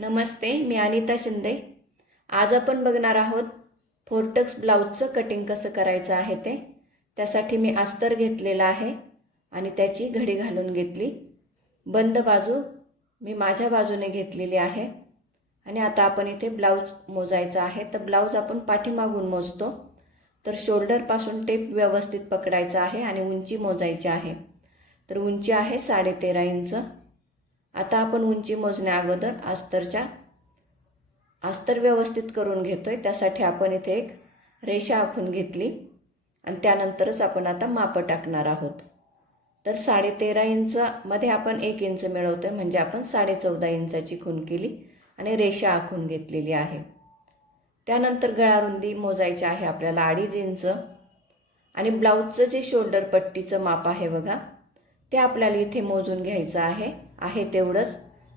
नमस्ते, मी अनिता शिंदे। आज आपण बघणार आहोत फोर्टक्स ब्लाउजचं कटिंग कसं करायचं आहे ते। त्यासाठी मी अस्तर घेतलेला आहे आणि त्याची घडी घालून घेतली। बंद बाजू मी माझ्या बाजूने घेतलेली आहे आणि आता आपण इथे ब्लाउज मोजायचा आहे। तर ब्लाउज आपण पाठीमागून मोजतो, तर शोल्डर पासून टेप व्यवस्थित पकडायचा आहे आणि उंची मोजायची आहे। तर उंची आहे 13.5 इंच। आता आपण उंची मोजण्या अगोदर अस्तर व्यवस्थित करून घेतोय। त्यासाठी आपण इथे एक रेषा आखून घेतली आणि त्यानंतरच आपण आता माप टाकणार आहोत। तर 13.5 इंच मध्ये आपण 1 इंच मिळवतोय, म्हणजे आपण 14.5 इंचाची खूण केली आणि रेषा आखून घेतलेली आहे। त्यानंतर गळा रुंदी मोजायची आहे आपल्याला 2.5 इंच आणि ब्लाउजचं जे शोल्डर पट्टीचं माप आहे बघा, ते आपल्याला इथे मोजून घ्यायचं आहे तेवढंच।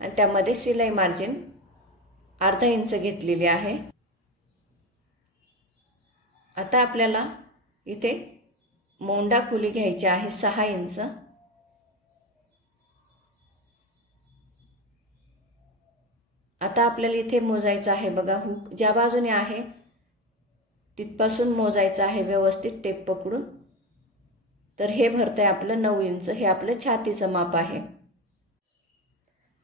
आणि त्यामध्ये शिलाई मार्जिन अर्धा इंच घेतलेली आहे। आता आपल्याला इथे मोंडा खोली घ्यायची आहे 6 इंच। आता आपल्याला इथे मोजायचं आहे बघा, हुक ज्या बाजूने आहे तिथपासून मोजायचं आहे व्यवस्थित टेप पकडून। तर हे भरतंय आपलं 9 इंच, हे आपलं छातीचं माप आहे।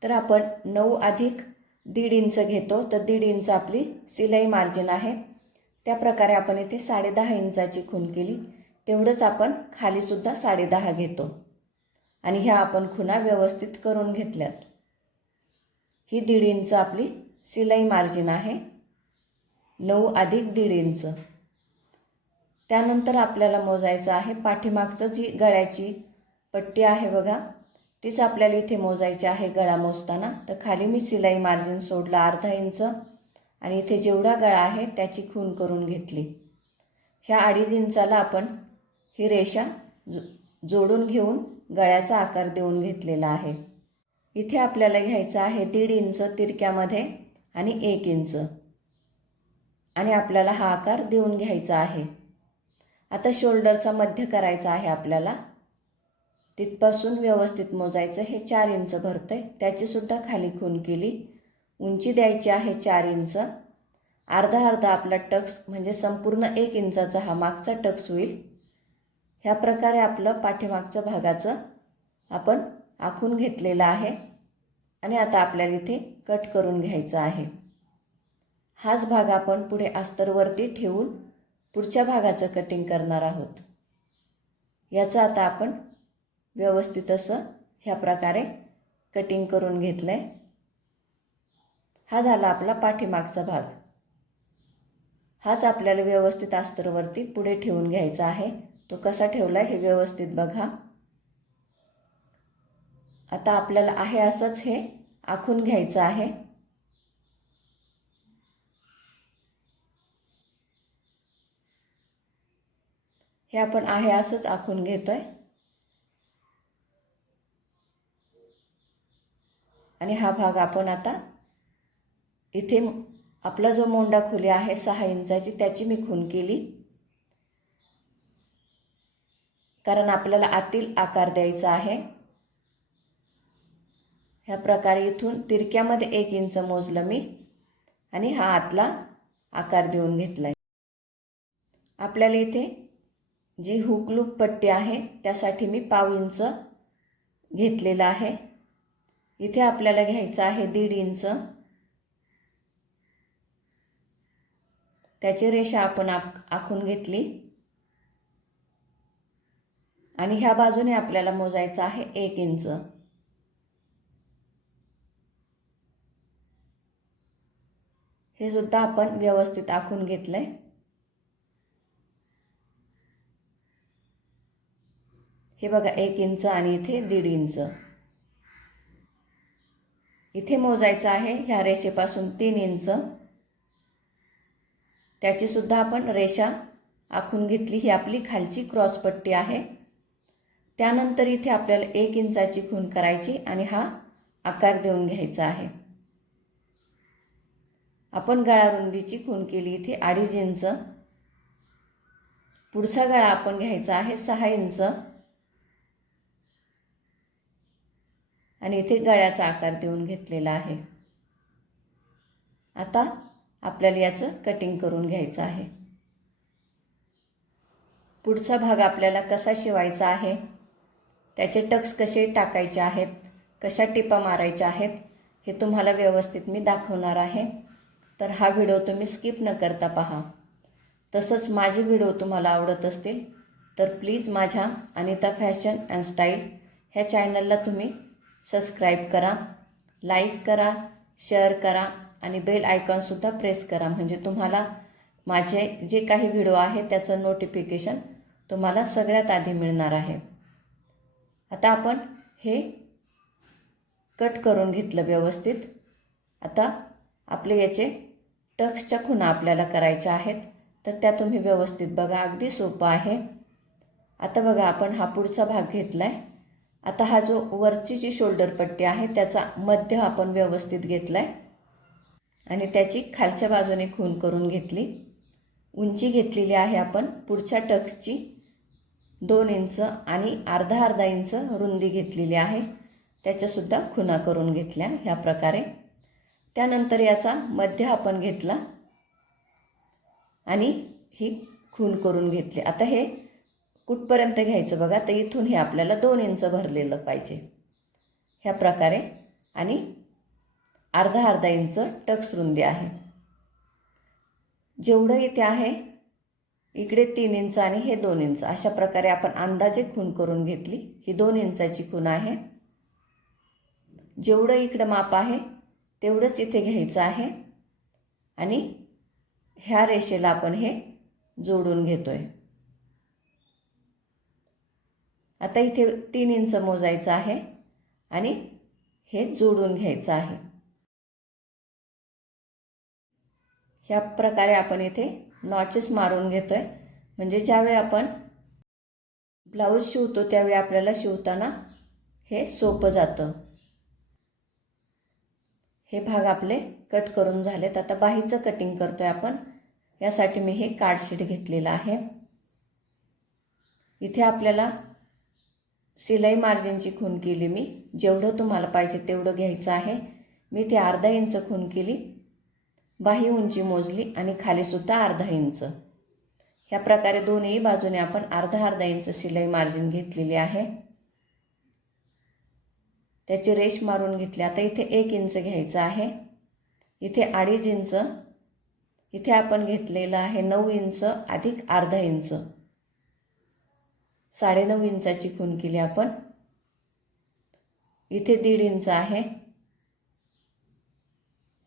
तर आपण 9 अधिक 1.5 इंच घेतो, तर 1.5 इंच आपली शिलाई मार्जिन आहे। त्या प्रकारे आपण इथे 10.5 इंचाची खूण केली, तेवढंच आपण खाली सुद्धा 10.5 घेतो आणि ह्या आपण खुणा व्यवस्थित करून घेतल्यात। ही 1.5 इंच आपली शिलाई मार्जिन आहे, 9 अधिक 1.5 इंच। त्यानंतर आपल्याला मोजायचं आहे पाठीमागचं जी गळ्याची पट्टी आहे बघा, तीच आपल्याला इथे मोजायची आहे गळा मोजताना। तर खाली मी शिलाई मार्जिन सोडला अर्धा इंच आणि इथे जेवढा गळा आहे त्याची खूण करून घेतली। ह्या 2.5 इंचाला आपण ही रेषा जोडून घेऊन गळ्याचा आकार देऊन घेतलेला आहे। इथे आपल्याला घ्यायचं आहे 1.5 इंच तिरक्यामध्ये आणि 1 इंच आणि आपल्याला हा आकार देऊन घ्यायचा आहे। आता शोल्डरचा मध्य करायचा आहे आपल्याला, तिथपासून व्यवस्थित मोजायचं। हे 4 इंच भरतंय, त्याची सुद्धा खाली खूण केली। उंची द्यायची आहे 4 इंच। अर्धा अर्धा आपला टक्स, म्हणजे संपूर्ण 1 इंचाचा हा मागचा टक्स होईल। ह्या प्रकारे आपलं पाठीमागच्या भागाचं आपण आखून घेतलेलं आहे आणि आता आपल्याला इथे कट करून घ्यायचा आहे। हाच भाग आपण पुढे अस्तरवरती ठेवून पुढच्या भागाचं कटिंग करणार आहोत। याचं आता आपण व्यवस्थित असं ह्या प्रकारे कटिंग करून घेतलंय। हा झाला आपला पाठीमागचा भाग। हाच आपल्याला व्यवस्थित अस्तरवरती पुढे ठेवून घ्यायचा आहे। तो कसा ठेवलाय हे व्यवस्थित बघा। आता आपल्याला आहे असंच हे आखून घ्यायचं आहे। हे आपण आहे असंच आखून घेतोय आणि हा भाग आपण आता इथे आपला जो मोंडा खोली आहे 6 इंचाची, त्याची मी खूण केली, कारण आपल्याला आतील आकार द्यायचा आहे। ह्या प्रकारे इथून तिरक्यामध्ये 1 इंच मोजलं मी आणि हा आतला आकार देऊन घेतलाय। आपल्याला इथे जी हुक लूप पट्टी आहे त्यासाठी मी 1/2 इंच घेतलेला आहे। इथे आपल्याला घ्यायचं आहे 1.5 इंच। त्याची रेषा आपण आखून घेतली आणि ह्या बाजूने आपल्याला मोजायचं आहे 1 इंच। हे सुद्धा आपण व्यवस्थित आखून घेतलंय। हे बघा 1 इंच आणि इथे 1.5 इंच। इथे मोजायचं आहे ह्या रेषेपासून 3 इंच। त्याची सुद्धा आपण रेषा आखून घेतली। ही आपली खालची क्रॉस पट्टी आहे। त्यानंतर इथे आपल्याला 1 इंचाची खूण करायची आणि हा आकार देऊन घ्यायचा आहे। आपण गळा रुंदीची खूण केली इथे 2.5 इंच। पुढचा गळा आपण घ्यायचा आहे 6 इंच आणि इथे गळ्याचा आकार देऊन घेतलेला आहे। आता आपल्याला याचं कटिंग करून घ्यायचं आहे. पुढचा भाग आपल्याला कसा शिवायचा आहे, त्याचे टक्स कसे टाकायचे आहेत, कशा टिपा मारायच्या आहेत, हे तुम्हाला व्यवस्थित मी दाखवणार आहे. तर हा व्हिडिओ तुम्ही स्किप न करता पहा. तसंच माझे व्हिडिओ तुम्हाला आवडत असतील तर प्लीज माझ्या अनिता फॅशन अँड स्टाईल ह्या चॅनलला तुम्ही सबस्क्राईब करा, लाईक करा, शेअर करा आणि बेल आयकॉनसुद्धा प्रेस करा. म्हणजे तुम्हाला माझे जे काही व्हिडिओ आहे त्याचं नोटिफिकेशन तुम्हाला सगळ्यात आधी मिळणार आहे. आता आपण हे कट करून घेतलं व्यवस्थित. आता आपले याचे टक्सच्या खुणा आपल्याला करायच्या आहेत, तर त्या तुम्ही व्यवस्थित बघा. अगदी सोपं आहे. आता बघा, आपण हा पुढचा भाग घेतला आहे. आता हा जो वरची जी शोल्डर पट्टी आहे त्याचा मध्य आपण व्यवस्थित घेतला आहे आणि त्याची खालच्या बाजूने खून करून घेतली. उंची घेतलेली आहे आपण पुढच्या टक्सची 2 इंच आणि अर्धा इंच रुंदी घेतलेली आहे. त्याच्यासुद्धा खुणा करून घेतल्या ह्या प्रकारे. त्यानंतर याचा मध्य आपण घेतला आणि ही खून करून घेतली. आता हे कुठपर्यंत घ्यायचं बघा, तर इथून हे आपल्याला 2 इंच भरलेलं पाहिजे ह्या प्रकारे आणि अर्धा इंच टक्स रुंदी आहे. जेवढं इथे आहे इकडे 3 इंच आणि हे 2 इंच अशा प्रकारे आपण अंदाजे खून करून घेतली. ही 2 इंचाची खून आहे. जेवढं इकडं माप आहे तेवढंच इथे घ्यायचं आहे आणि ह्या रेषेला आपण हे जोडून घेतोय. आता इथे 3 इंच मोजायचं आहे आणि हे जोडून घ्यायचं आहे. ह्या प्रकारे आपण इथे नॉचेस मारून घेतोय. म्हणजे ज्यावेळी आपण ब्लाऊज शिवतो त्यावेळी आपल्याला शिवताना हे सोपं जातं. हे भाग आपले कट करून झालेत. आता बाहीचं कटिंग करतोय आपण. यासाठी मी हे कार्डशीट घेतलेलं आहे. इथे आपल्याला शिलाई मार्जिनची खून केली मी. जेवढं तुम्हाला पाहिजे तेवढं घ्यायचं आहे. मी ते अर्धा इंच खून केली. बाही उंची मोजली आणि खालीसुद्धा अर्धा इंच. ह्या प्रकारे दोन्ही बाजूने आपण अर्धा इंच शिलाई मार्जिन घेतलेली आहे. त्याची रेष मारून घेतली. आता इथे 1 इंच घ्यायचं आहे. इथे 2.5 इंच. इथे आपण घेतलेलं आहे 9 इंच अधिक अर्धा इंच. 9.5 इंचाची खून केली आपण. इथे 1.5 इंच आहे.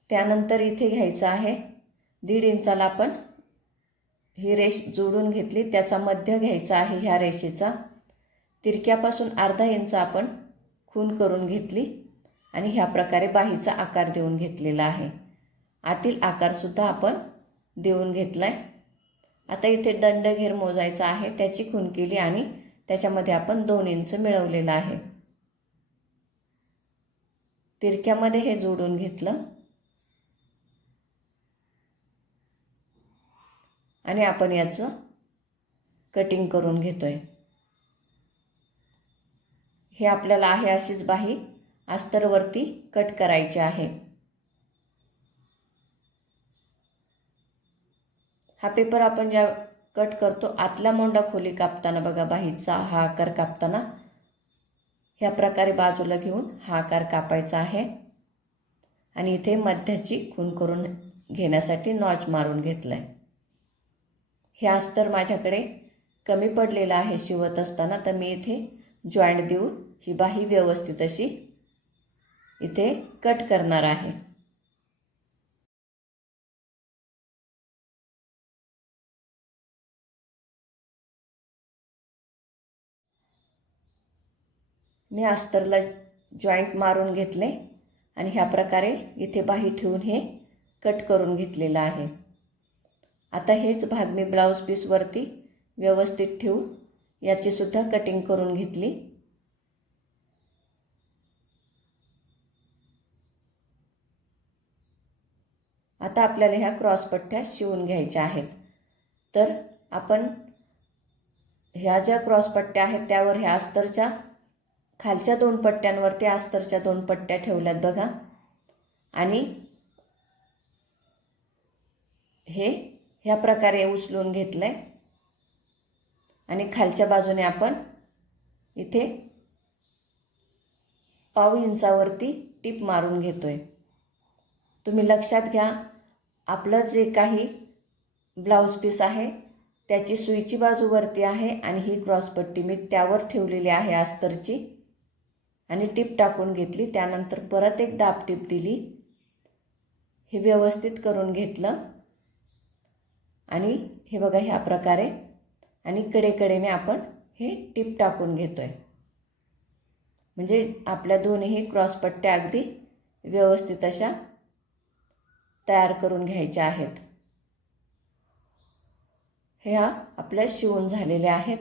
त्यानंतर इथे घ्यायचं आहे 1.5 इंचाला आपण ही रेष जोडून घेतली. त्याचा मध्य घ्यायचा आहे ह्या रेषेचा. तिरक्यापासून अर्धा इंच आपण खून करून घेतली आणि ह्या प्रकारे बाहीचा आकार देऊन घेतलेला आहे. आतील आकारसुद्धा आपण देऊन घेतला आहे. आता इथे दंडघेर मोजायचा आहे. त्याची खून केली आणि त्याच्यामध्ये आपण 2 इंच मिळवलेलं आहे. तिरक्यामध्ये हे जोडून घेतलं आणि आपण याचं कटिंग करून घेतोय. हे आपल्याला आहे अशीच बाही अस्तरवरती कट करायची आहे. हा पेपर आपण ज्या कट करतो आतला मोंडा खोली कापताना बघा, बाहीचा हा आकार कापताना ह्या प्रकारे बाजूला घेऊन हा आकार कापायचा आहे आणि इथे मध्याची खून करून घेण्यासाठी नॉच मारून घेतलाय. हे अस्तर माझ्याकडे कमी पडलेलं आहे शिवत असताना, तर मी इथे जॉईंट देऊन ही बाही व्यवस्थित अशी इथे कट करणार आहे. मी अस्तरला जॉईंट मारून घेतले आणि ह्या प्रकारे इथे बाही ठेवून हे कट करून घेतलेलं आहे. आता हेच भाग मी ब्लाऊज पीसवरती व्यवस्थित ठेवून याची सुद्धा कटिंग करून घेतली. आता आपल्याला ह्या क्रॉसपट्ट्या शिवून घ्यायच्या आहेत. तर आपण ह्या ज्या क्रॉसपट्ट्या आहेत त्यावर ह्या अस्तरच्या खालच्या 2 पट्ट्यांवरती अस्तरच्या 2 पट्ट्या ठेवल्यात बघा आणि हे ह्या प्रकारे उचलून घेतलं आहे आणि खालच्या बाजूने आपण इथे पाव इंचावरती टिप मारून घेतोय। तुम्ही लक्षात घ्या, आपलं जे काही ब्लाऊज पीस आहे त्याची सुईची बाजू वरती आहे आणि ही क्रॉसपट्टी मी त्यावर ठेवलेली आहे अस्तरची आणि टिप टाकून घेतली। त्यानंतर परत एक दाब टिप दिली, हे व्यवस्थित करून घेतलं आणि हे बघा ह्या प्रकारे आणि कडेकडेने आपण हे टिप टाकून घेतोय, म्हणजे आपल्या दोन्ही क्रॉसपट्ट्या अगदी व्यवस्थित अशा तयार करून घ्यायच्या आहेत। ह्या आपल्या शिवून झालेल्या आहेत।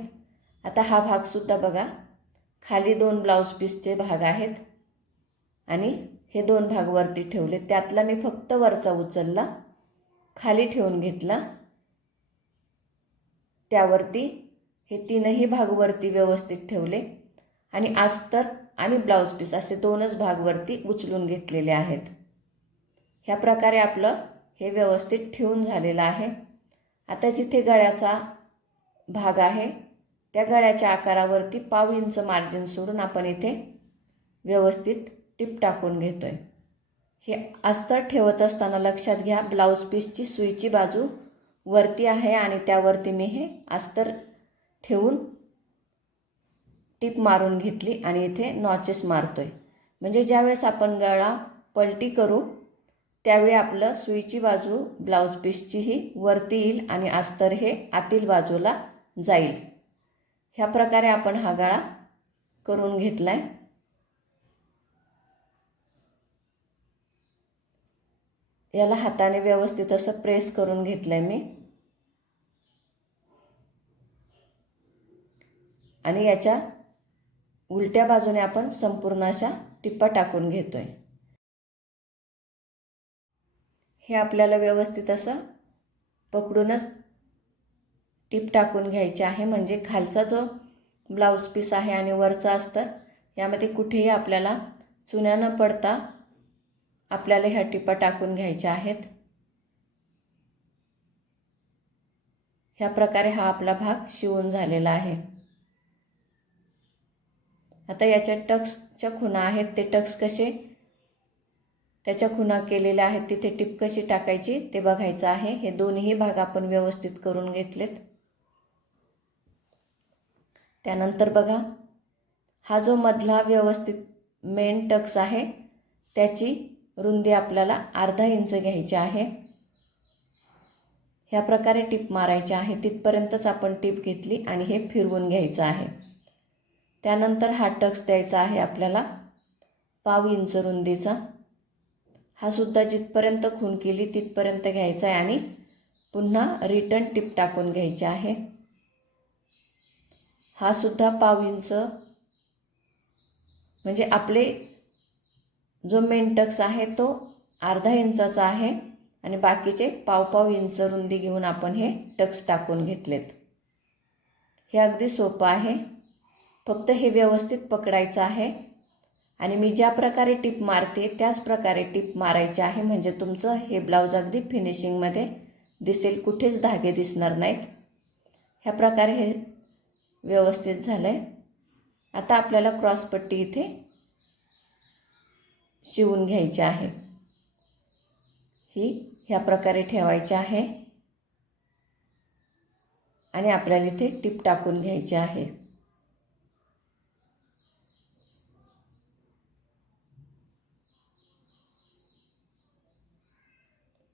आता हा भाग सुद्धा बघा, खाली 2 ब्लाऊज पीसचे भाग आहेत आणि हे 2 भाग वरती ठेवले, त्यातला मी फक्त वरचा उचलला, खाली ठेवून घेतला, त्यावरती हे 3ही भाग वरती व्यवस्थित ठेवले आणि अस्तर आणि ब्लाऊज पीस असे 2च भाग वरती उचलून घेतलेले आहेत। ह्या प्रकारे आपलं हे व्यवस्थित ठेवून झालेलं आहे। आता जिथे गळ्याचा भाग आहे त्या गळ्याच्या आकारावरती पाव इंच मार्जिन सोडून आपण इथे व्यवस्थित टिप टाकून घेतोय। हे अस्तर ठेवत असताना लक्षात घ्या, ब्लाऊज पीसची सुईची बाजू वरती आहे आणि त्यावरती मी हे अस्तर ठेवून टिप मारून घेतली आणि इथे नॉचेस मारतोय, म्हणजे ज्यावेळेस आपण गळा पलटी करू त्यावेळी आपलं सुईची बाजू ब्लाऊज पीसची ही वरती येईल आणि अस्तर हे आतील बाजूला जाईल। ह्या प्रकारे आपण हा गळा करून घेतलाय। याला हाताने व्यवस्थित असं प्रेस करून घेतलंय मी आणि याच्या उलट्या बाजूने आपण संपूर्ण अशा टिपा टाकून घेतोय। हे आपल्याला व्यवस्थित असं पकडूनच टिप टाकून घ्यायची आहे, म्हणजे खालचा जो ब्लाऊज पीस आहे आणि वरचा अस्तर यामध्ये कुठेही आपल्याला चुना न पडता आपल्याला ह्या टिपा टाकून घ्यायच्या आहेत। ह्या प्रकारे हा आपला भाग शिवून झालेला आहे। आता याच्या टक्सच्या खुणा आहेत, ते टक्स कसे त्याच्या खुणा केलेल्या आहेत तिथे टिप कशी टाकायची ते बघायचं आहे। हे दोन्ही भाग आपण व्यवस्थित करून घेतलेत। त्यानंतर बघा, हा जो मधला व्यवस्थित मेन टक्स आहे त्याची रुंदी आपल्याला अर्धा इंच घ्यायची आहे। ह्या प्रकारे टिप मारायची आहे, तिथपर्यंतच आपण टिप घेतली आणि हे फिरवून घ्यायचं आहे। त्यानंतर हा टक्स द्यायचा आहे आपल्याला पाव इंच रुंदीचा, हा सुद्धा जिथपर्यंत खूण केली तिथपर्यंत घ्यायचा आहे आणि पुन्हा रिटर्न टिप टाकून घ्यायची आहे। हा सुद्धा पाव इंच, म्हणजे आपले जो मेन टक्स आहे तो अर्धा इंचाचा आहे आणि बाकीचे पाव इंच रुंदी घेऊन आपण हे टक्स टाकून घेतलेत। हे अगदी सोपं आहे, फक्त हे व्यवस्थित पकडायचं आहे आणि मी ज्या प्रकारे टिप मारते त्याच प्रकारे टिप मारायची आहे, म्हणजे तुमचं हे ब्लाऊज अगदी फिनिशिंगमध्ये दिसेल, कुठेच धागे दिसणार नाहीत। ह्या प्रकारे हे व्यवस्थित झालंय। आता आपल्याला क्रॉसपट्टी इथे शिवून घ्यायची आहे, ही ह्या प्रकारे ठेवायची आहे आणि आपल्याला इथे टिप टाकून घ्यायची आहे।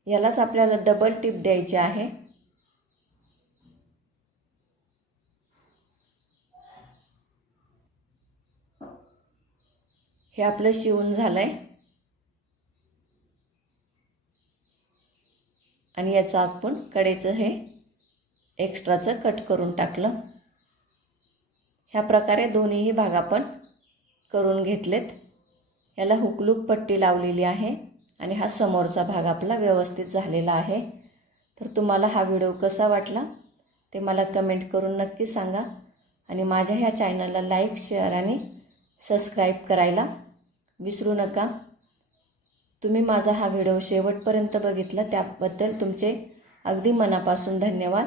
यालाच आपल्याला डबल टिप द्यायची आहे। हे आपलं शिवून झालंय आणि याचं आपण कडेचं हे एक्स्ट्राचं कट करून टाकलं। ह्या प्रकारे दोन्हीही भाग आपण करून घेतलेत। याला हुकलूक पट्टी लावलेली आहे आणि हा समोरचा भाग आपला व्यवस्थित झालेला आहे। तर तुम्हाला हा व्हिडिओ कसा वाटला ते मला कमेंट करून नक्की सांगा आणि माझ्या ह्या चॅनलला लाईक, शेअर आणि सबस्क्राईब करायला विसरू नका। तुम्ही माझा हा व्हिडिओ शेवटपर्यंत बघितला त्याबद्दल तुमचे अगदी मनापासून धन्यवाद.